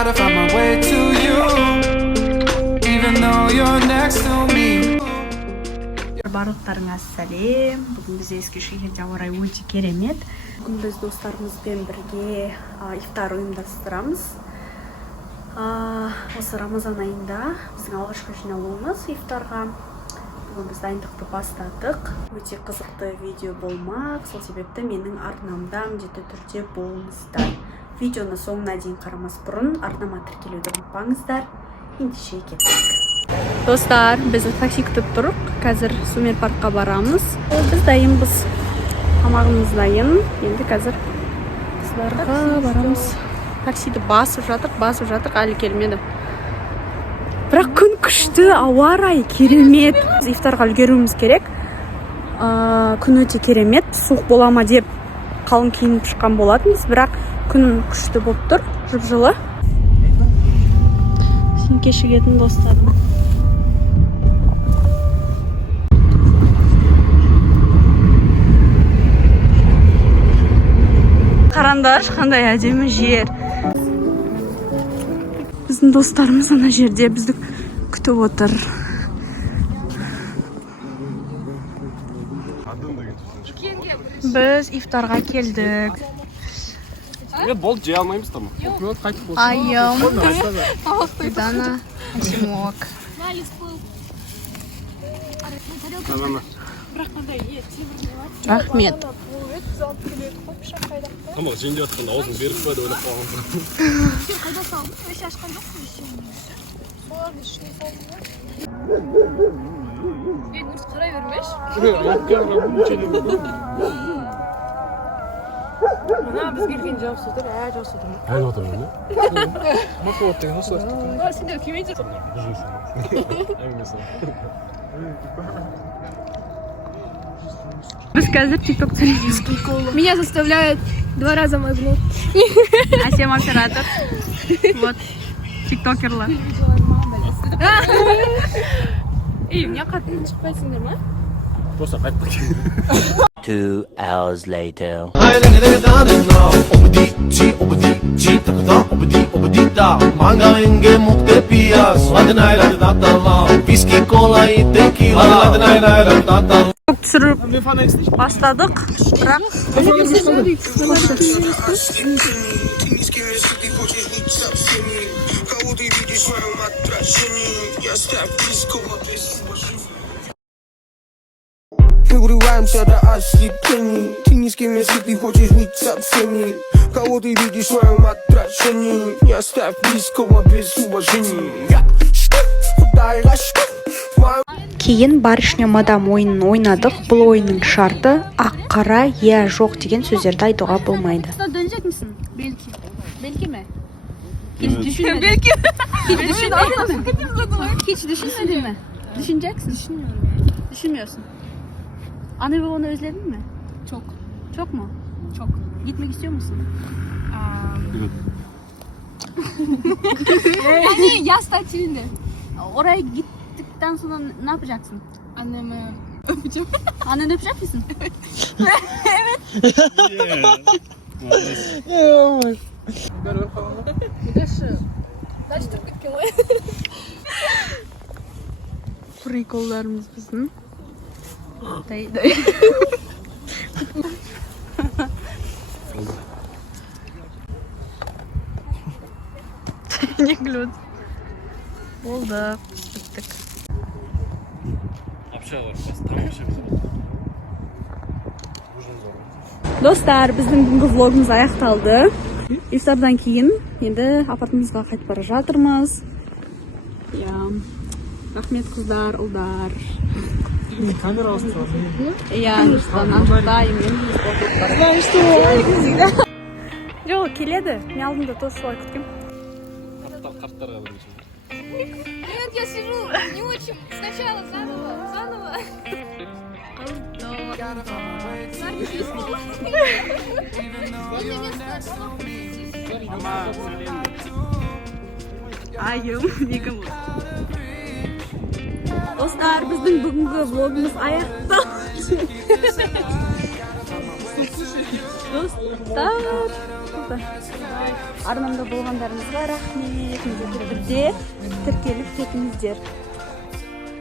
Gotta find my way to you, even though you're next to me. Барлықтарыңа сәлем. Бүгін біз Ескішehirде ауа райы өте керемет. Бүгін біз достарымызбен бірге ифтар ұйымдастырамыз. Осы Рамазан айында біздің алғашқы жиналуымыз ифтарға. Бүгін біз дайындықты бастадық. Өте қызықты видео болмақ. Сол себепті менің арнамда міндетті түрде болыңыздар. Видеоны соңына дейін қарамас бұрын арнама тіркелуді ұмытпаңыздар. Ендеше кеттік. Достар, біз такси күтіп тұрық. Қазір Сумер паркқа барамыз. Біз дайынбыз. Тамағымыз дайын. Енді қазір қыздарға барамыз. Таксиді басып жатыр, әлі келмеді. Бірақ күн күшті, ауа райы керемет. Біз ифтарға үлгеруіміз керек. Күн өте керемет. Суық бола ма деп қалың киініп шыққан болатынбыз, бірақ күн күшті болып тұр, жып-жылы. Сен кешігетін достарым. Қараңдар, қандай әдемі жер. Біздің достарымыз ана жерде бізді күтіп отыр. Біз ифтарға келдік. Болды, жей алмаймыз тамақ. Айым, Дана, Асимок. Рахмет. Тамақ жеңде жатқанда аузын беріп қойды, ойлап қалған. Сен қайда салдың? Еш ашқан жоқсың ештеңені. Солардың ішіне салдың ба? Өріс қарай бермеш. Мына біз келген жауап сөздер жауап сөздер ме? отыр ма? Мақұлат деген осы өстік. Сендер келмейді жатыр. Біз қазір тикток түсіреміз. Меня заставляют 2 раза моргнуть. Асем оператор. Вот, тиктокерлар. Ей, мне қатты шықпайсыңдар ма? Просто қайттық. 2 hours later. Түсіріп бастадық, бірақ Мы врываемся до ослеплений. Ты ни с кем, если ты хочешь быть со всеми. Кого ты видишь в своем отражении? Не оставь близкого без уважения. кейін барышня мадам ойынын ойнадық. Бұл ойынның шарты ақ-қара, я жоқ деген сөздерді айтуға болмайды. Dönecek misin? Belki. Belki mi? Evet. Hiç düşünmedin. Belki. Hiç düşünmedin mi? Hiç düşünmedin mi? Düşüneceksin. Düşünmüyorum. Düşünmüyorsun. Anne babanı özledin mi? Çok. Çok mu? Çok. Gitmek istiyor musun? Hani yaz tatilinde. Oraya gittikten sonra ne yapacaksın? Annemi öpeceğim. Anneni öpecek misin? Приколдарымыз біздің. Не глюд. Болды, біттік. Достар, біздің бүгінгі влогымыз аяқталды. Ифтардан кейін енді апартамызға қайтып бара жатырмыз. Рахмет қыздар, ұлдар. Камера астында. Нұрстан, аңғырдайым. Жоқ, келеді. Мен алдымда тоже солай күткем. Қарттарға бірінші. Нет, я сижу не очень. Сначала заново. Айым, екі мұз. Достар, біздің бүгінгі влогымыз аяқталды. Достар. Арнамда болғандарыңызға рахмет. Міндетті түрде тіркеліп кетіңіздер.